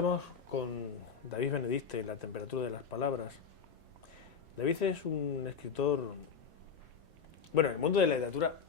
estamos con David Benedicte, La temperatura de las palabras. David es un escritor, bueno, en el mundo de la literatura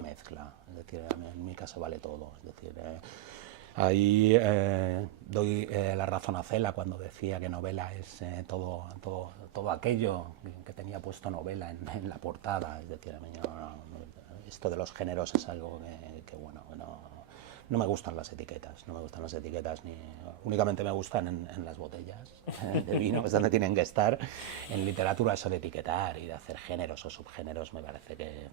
mezcla, es decir, en mi caso vale todo, es decir, ahí doy la razón a Cela cuando decía que novela es todo aquello que tenía puesto novela en la portada, es decir, esto de los géneros es algo que bueno, no me gustan las etiquetas, únicamente me gustan en las botellas de vino, que es donde tienen que estar. En literatura eso de etiquetar y de hacer géneros o subgéneros me parece que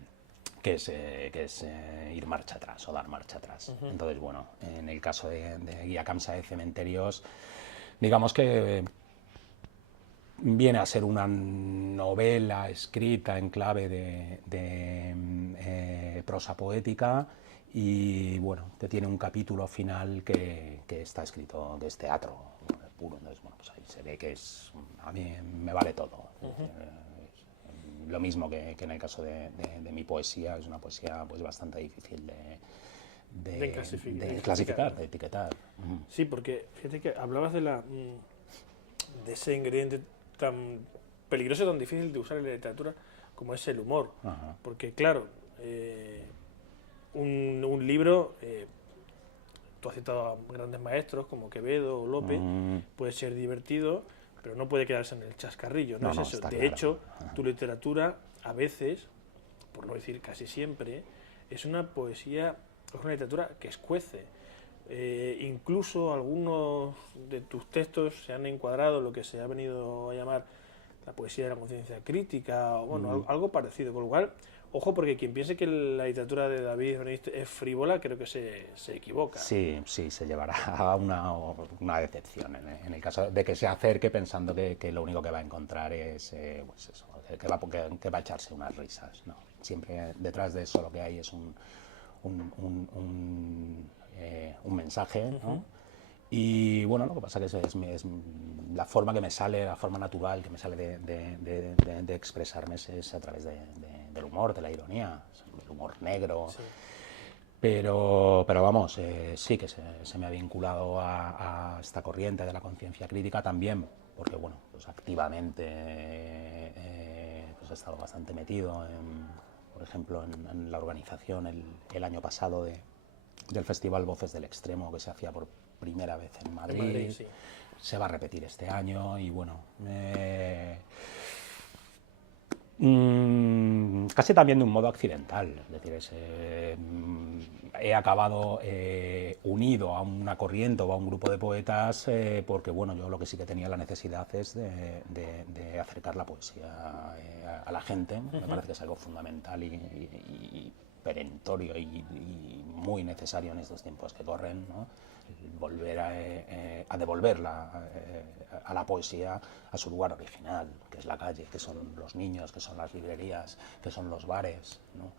es ir marcha atrás o dar marcha atrás. Entonces, bueno, en el caso de Guía Camsa de Cementerios, digamos que viene a ser una novela escrita en clave de prosa poética y, bueno, que tiene un capítulo final que está escrito, que es teatro puro. Entonces, bueno, pues ahí se ve que a mí me vale todo. Lo mismo que en el caso de mi poesía, es una poesía pues bastante difícil de clasificar, de etiquetar. Sí, porque fíjate que hablabas de ese ingrediente tan peligroso y tan difícil de usar en la literatura como es el humor. Ajá. Porque claro, un libro, tú has citado a grandes maestros como Quevedo o Lope, puede ser divertido, pero no puede quedarse en el chascarrillo, no es eso. De claro. hecho, tu literatura a veces, por no decir casi siempre, es una poesía, es una literatura que escuece. Incluso algunos de tus textos se han encuadrado en lo que se ha venido a llamar la poesía de la conciencia crítica, o bueno, algo parecido. Con lo cual, ojo, porque quien piense que la literatura de David Benedicte es frívola, creo que se equivoca. Sí, se llevará a una decepción en el caso de que se acerque pensando que lo único que va a encontrar es pues eso, que va a echarse unas risas. No, siempre detrás de eso lo que hay es un mensaje, ¿no? Y bueno, lo que pasa que es la forma que me sale, la forma natural que me sale de expresarme es a través del humor, de la ironía, del humor negro. Sí. Pero vamos, sí que se me ha vinculado a esta corriente de la conciencia crítica también, porque bueno, pues activamente pues he estado bastante metido, por ejemplo, en la organización el año pasado del Festival Voces del Extremo, que se hacía por primera vez en Madrid. En Madrid, sí. Se va a repetir este año y bueno, Casi también de un modo accidental, es decir, he acabado unido a una corriente o a un grupo de poetas porque, bueno, yo lo que sí que tenía la necesidad es de acercar la poesía a la gente. Me parece que es algo fundamental y perentorio y muy necesario en estos tiempos que corren, ¿no? Volver a devolverla a la poesía a su lugar original, que es la calle, que son los niños, que son las librerías, que son los bares, ¿no?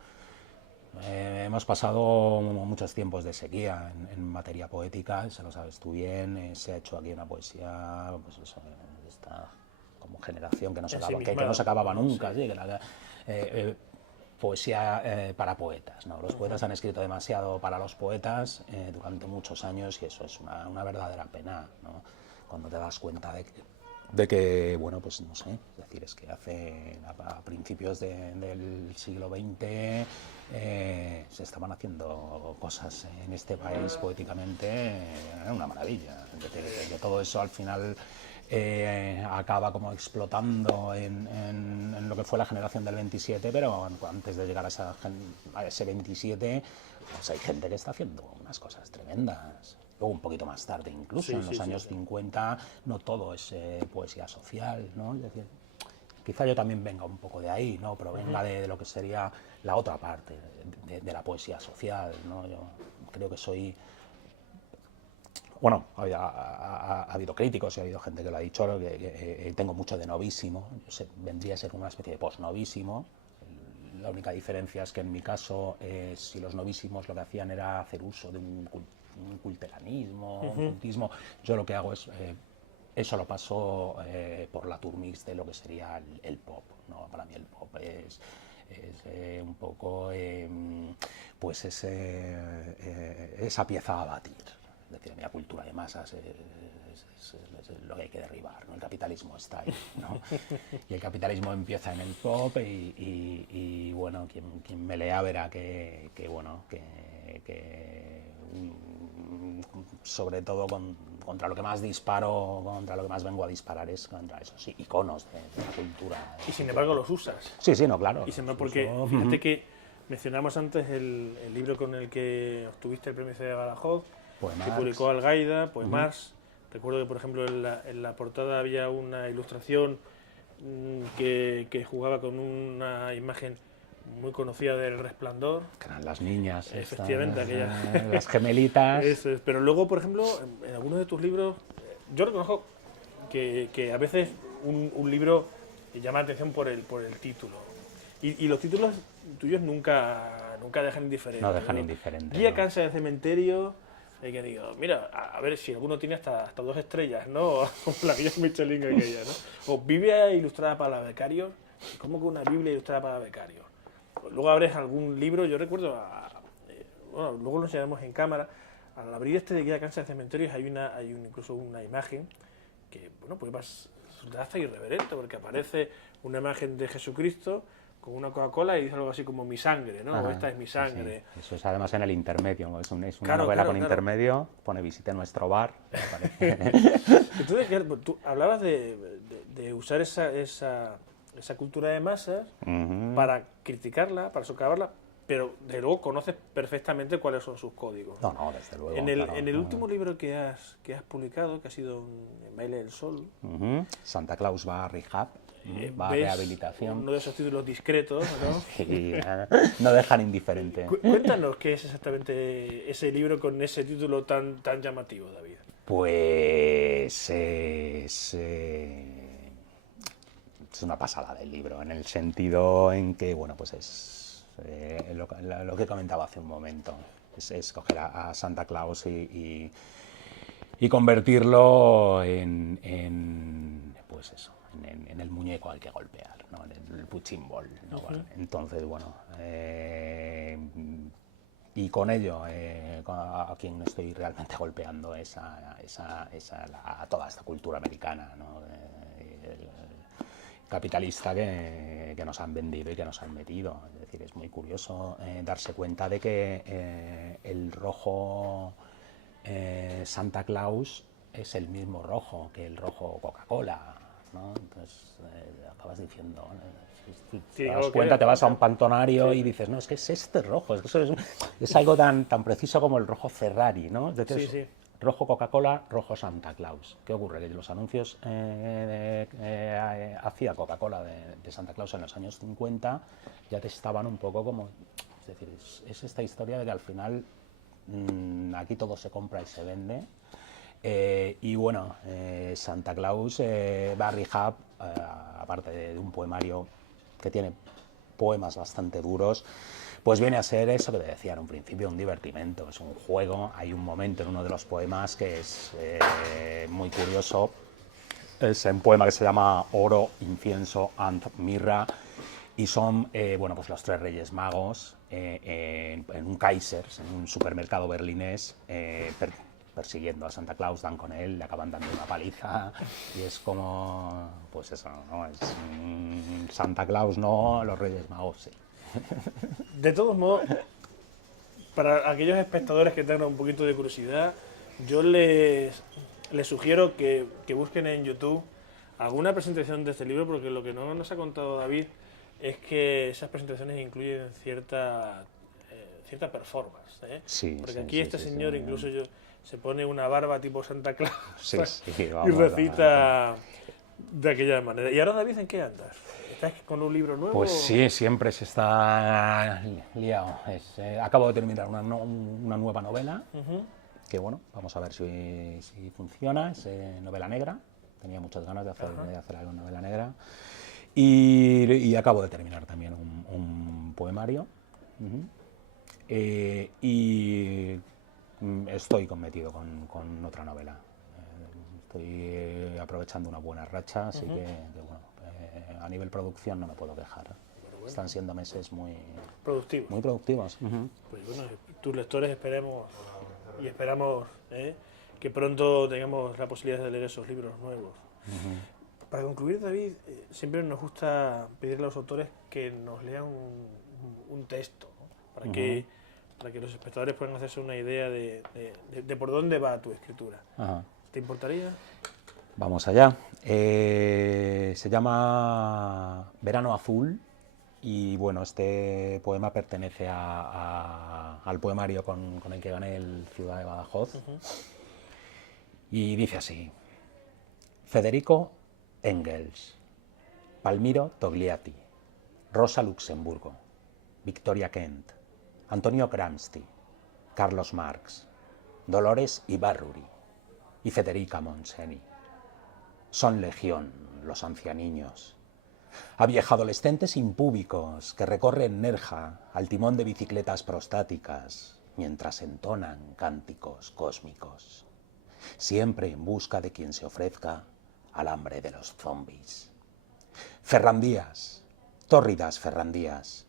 Hemos pasado muchos tiempos de sequía en materia poética, se lo sabes tú bien, se ha hecho aquí una poesía, pues eso, esta como generación que no se acababa nunca, sí, poesía para poetas, ¿no? Los poetas han escrito demasiado para los poetas durante muchos años y eso es una verdadera pena, ¿no? Cuando te das cuenta de que, bueno, pues no sé, es decir, es que a principios del siglo XX se estaban haciendo cosas en este país poéticamente, era una maravilla, que todo eso al final acaba como explotando en lo que fue la generación del 27, pero antes de llegar a ese 27 pues hay gente que está haciendo unas cosas tremendas. Luego un poquito más tarde, incluso en los años 50, no todo es poesía social, ¿no? Es decir, quizá yo también venga un poco de ahí, ¿no? Provenga de lo que sería la otra parte de la poesía social, ¿no? Yo creo que soy... Bueno, ha habido críticos y ha habido gente que lo ha dicho, que tengo mucho de novísimo, vendría a ser una especie de posnovísimo. La única diferencia es que en mi caso, si los novísimos lo que hacían era hacer uso de un culteranismo, un cultismo, yo lo que hago es, eso lo paso por la turmix de lo que sería el pop, ¿no? Para mí el pop es un poco pues esa pieza a batir. Es decir, la cultura de masas es lo que hay que derribar, ¿no? El capitalismo está ahí, ¿no? Y el capitalismo empieza en el pop y bueno, quien me lea verá que sobre todo contra lo que más disparo, contra lo que más vengo a disparar es contra esos iconos de la cultura. Y sin embargo los usas. Sí, no, claro. Y sin embargo, porque fíjate que mencionamos antes el libro con el que obtuviste el premio de Badajoz, que publicó Algaida, pues Mars. Recuerdo que, por ejemplo, en la portada había una ilustración que jugaba con una imagen muy conocida del Resplandor. Que eran las niñas. Efectivamente, aquellas. Las gemelitas. Eso es. Pero luego, por ejemplo, en algunos de tus libros, yo reconozco que a veces un libro llama la atención por el título. Y los títulos tuyos nunca dejan indiferente. No dejan indiferente. Guía Cáncer de Cementerio, que digo, mira, a ver si alguno tiene hasta 2 estrellas, ¿no? Como la guía Michelin aquella, ¿no? O Biblia ilustrada para becarios. ¿Cómo que una Biblia ilustrada para becarios? Luego abres algún libro, yo recuerdo, bueno, luego lo enseñaremos en cámara, al abrir de Guía Cáncer de Cementerios hay incluso una imagen que, bueno, pues resulta hasta irreverente, porque aparece una imagen de Jesucristo con una Coca-Cola y dice algo así como mi sangre, ¿no? O esta es mi sangre. Sí. Eso es además en el intermedio, es una novela con intermedio, pone visite nuestro bar. Entonces, tú hablabas de usar esa cultura de masas para criticarla, para socavarla, pero de luego conoces perfectamente cuáles son sus códigos. No, desde luego. En el último libro que has publicado, que ha sido En Baile del Sol, Santa Claus va a rehab, va a rehabilitación. Uno de esos títulos discretos, ¿no? Sí, no dejan indiferente. Cuéntanos qué es exactamente ese libro con ese título tan llamativo, David. Pues es una pasada del libro, en el sentido en que, bueno, pues es lo que comentaba hace un momento, es coger a Santa Claus y convertirlo pues eso, en el muñeco al que golpear, ¿no? En el punching ball, ¿no? Entonces, bueno, y con ello a quien estoy realmente golpeando es a toda esta cultura americana, ¿no? Capitalista que nos han vendido y que nos han metido. Es decir, es muy curioso darse cuenta de que el rojo Santa Claus es el mismo rojo que el rojo Coca-Cola, ¿no? Entonces acabas diciendo, si Sí, te das algo que cuenta, le te vas a un falta. pantonario Sí. y dices, no, es que es este rojo, es que eso es algo tan preciso como el rojo Ferrari, ¿no? Es decir, Sí, sí. rojo Coca-Cola, rojo Santa Claus. ¿Qué ocurre? Que los anuncios hacía Coca-Cola de Santa Claus en los años 50 ya te estaban un poco como... Es decir, es esta historia de que al final aquí todo se compra y se vende. Y bueno, Santa Claus, Barry Hub, aparte de un poemario que tiene poemas bastante duros, pues viene a ser eso que te decía en un principio, un divertimento, es un juego. Hay un momento en uno de los poemas que es muy curioso, es un poema que se llama Oro, Incienso and Mirra, y son bueno, pues los tres reyes magos en un Kaisers, en un supermercado berlinés, persiguiendo a Santa Claus, dan con él, le acaban dando una paliza y es como, pues eso, ¿no? Es Santa Claus no, los reyes magos sí. De todos modos, para aquellos espectadores que tengan un poquito de curiosidad, yo les sugiero que busquen en YouTube alguna presentación de este libro, porque lo que no nos ha contado David es que esas presentaciones incluyen cierta performance, ¿eh? Sí, Porque sí, aquí sí, este sí, sí. señor incluso se pone una barba tipo Santa Claus Sí, sí, y vamos a... recita de aquella manera. ¿Y ahora, David, en qué andas? ¿Estás con un libro Pues nuevo? sí, siempre se está liado. Acabo de terminar una nueva novela, Ujú. que bueno, vamos a ver si funciona. Es novela negra, tenía muchas ganas Ajá. de hacer algo en novela negra. Y acabo de terminar también un poemario. Ujú. Y estoy metido con otra novela. Estoy aprovechando una buena racha, así que bueno, a nivel producción no me puedo quejar. Pero bueno, Están siendo meses productivo. muy productivos. Ujú. Pues bueno, tus lectores esperemos y esperamos que pronto tengamos la posibilidad de leer esos libros nuevos. Para concluir, David, siempre nos gusta pedirle a los autores que nos lean un texto, ¿no? Para que los espectadores puedan hacerse una idea de por dónde va tu escritura. Ajá. ¿Te importaría? Vamos allá. Se llama Verano Azul y bueno, este poema pertenece al poemario con el que gané el Ciudad de Badajoz. Y dice así: Federico Engels, Palmiro Togliatti, Rosa Luxemburgo, Victoria Kent, Antonio Gramsci, Carlos Marx, Dolores Ibarruri y Federica Montseny. Son legión los ancianiños, aviejoadolescentes impúbicos que recorren Nerja al timón de bicicletas prostáticas mientras entonan cánticos cósmicos, siempre en busca de quien se ofrezca al hambre de los zombies. Ferrandías, tórridas ferrandías,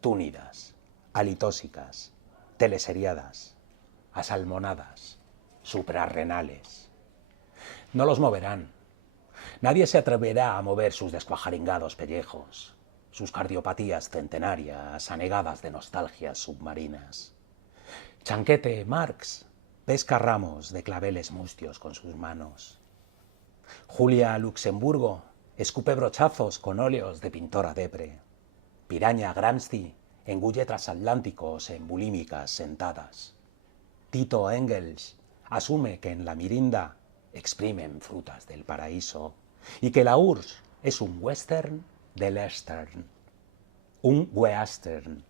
túnidas, alitósicas, teleseriadas, asalmonadas, suprarrenales. No los moverán. Nadie se atreverá a mover sus descuajaringados pellejos, sus cardiopatías centenarias anegadas de nostalgias submarinas. Chanquete Marx pesca ramos de claveles mustios con sus manos. Julia Luxemburgo escupe brochazos con óleos de pintora depre. Piraña Gramsci engulle transatlánticos en bulímicas sentadas. Tito Engels asume que en la mirinda exprimen frutas del paraíso y que la URSS es un western del Eastern, un western.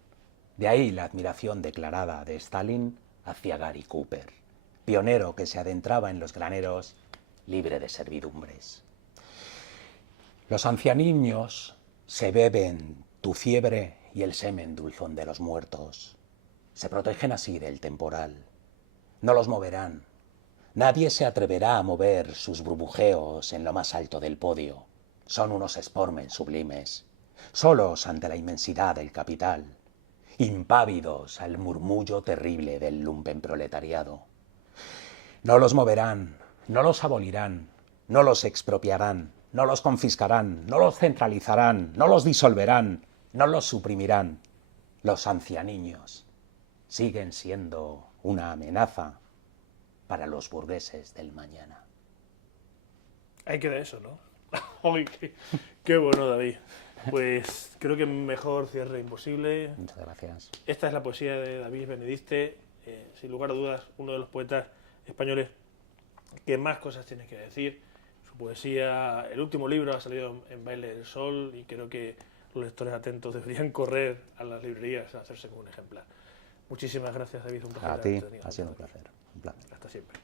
De ahí la admiración declarada de Stalin hacia Gary Cooper, pionero que se adentraba en los graneros libre de servidumbres. Los ancianiños se beben tu fiebre y el semen dulzón de los muertos. Se protegen así del temporal. No los moverán. Nadie se atreverá a mover sus burbujeos en lo más alto del podio. Son unos espormen sublimes, solos ante la inmensidad del capital, impávidos al murmullo terrible del lumpenproletariado. No los moverán, no los abolirán, no los expropiarán, no los confiscarán, no los centralizarán, no los disolverán, no los suprimirán. Los ancianiños siguen siendo una amenaza para los burgueses del mañana. Ahí queda eso, ¿no? ¡Ay, qué bueno, David! Pues creo que mejor cierre imposible. Muchas gracias. Esta es la poesía de David Benedicte, sin lugar a dudas, uno de los poetas españoles que más cosas tiene que decir. Su poesía, el último libro ha salido en Baile del Sol y creo que los lectores atentos deberían correr a las librerías a hacerse con un ejemplar. Muchísimas gracias, David. Un placer. A ti, ha sido un placer. Un placer. Hasta siempre.